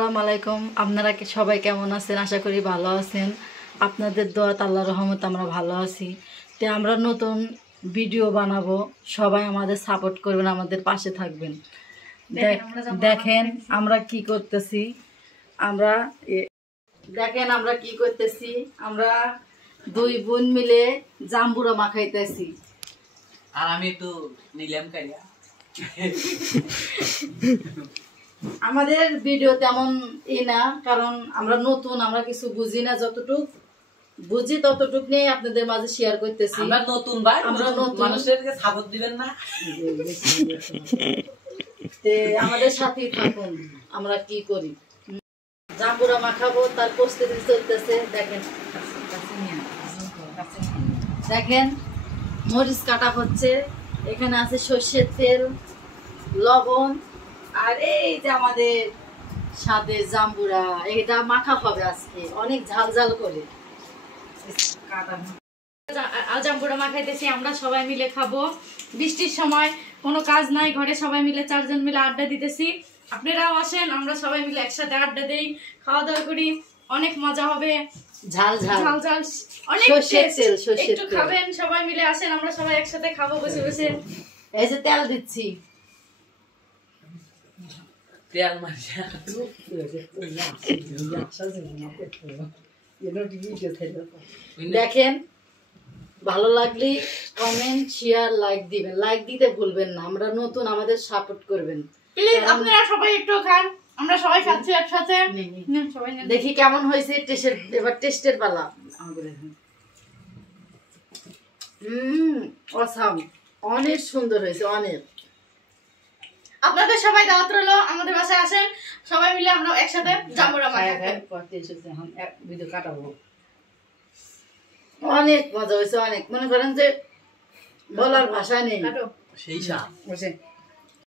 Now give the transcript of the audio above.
আসসালামু আলাইকুম। আপনারা সবাই কেমন আছেন? আশা করি ভালো আছেন। আপনাদের দোয়াত আল্লাহর রহমতে আমরা ভালো আছি। তো আমরা নতুন ভিডিও বানাবো, সবাই আমাদের সাপোর্ট করবেন, আমাদের পাশে থাকবেন। দেখেন আমরা কি করতেছি। আমরা কি করতেছি, আমরা দুই বোন মিলে জাম্বুরা মাখাইতেছি। আর আমি একটু নিলাম কাইয়া। আমাদের ভিডিও তেমন না, কারণ আমরা নতুন, আমরা কিছু বুঝি না, যতটুক বুঝি ততটুক নিয়ে আপনাদের মাঝে শেয়ার করতেছি। আমরা নতুন ভাই, আমরা নতুন মানুষদেরকে সাপোর্ট দিবেন না। আমাদের সাথেই থাকুন। আমরা কি করি, জাম্বুরা মাখাবো, তার প্রস্তুতি চলতেছে। দেখেন মরিচ কাটা হচ্ছে, এখানে আছে সর্ষের তেল, লবণ, আর এই যে আমাদের সাথে জাম্বুরা, এটা মাখা হবে আজকে অনেক ঝাল ঝাল করে। জাম্বুরা মাখাইতেছি, আমরা সবাই মিলে খাবো। বৃষ্টির সময় কোনো কাজ নাই, ঘরে সবাই মিলে চারজন মিলে আড্ডা দিতেছি। আপনারাও আসেন, আমরা সবাই মিলে একসাথে আড্ডা দেই, খাওয়া দাওয়া করি, অনেক মজা হবে। ঝাল ঝাল ঝাল ঝাল অনেক একটু খাবেন, সবাই মিলে আসেন, আমরা সবাই একসাথে খাবো বসে বসে। এই যে তেল দিচ্ছি, তেল মারিয়া দেখেন। ভালো লাগলে কমেন্ট, শেয়ার, লাইক দিবেন। লাইক দিতে ভুলবেন না, আমরা নতুন, আমাদের সাপোর্ট করবেন প্লিজ। আপনারা সবাই একটু খান, আমরা সবাই খাচ্ছি একসাথে। দেখি কেমন হয়েছে। এবার টেস্টের পালা। অসাম, অনেক সুন্দর হয়েছে, অনেক। আপনাদের সবাই দাওয়াত রইলো, আমাদের বাসায় আসেন, সবাই মিলে আমরা একসাথে জাম্বুরা মাখাবো। অনেক মজা হয়েছে, অনেক। মনে করেন যে বলার ভাষা নেই। সেই সাপ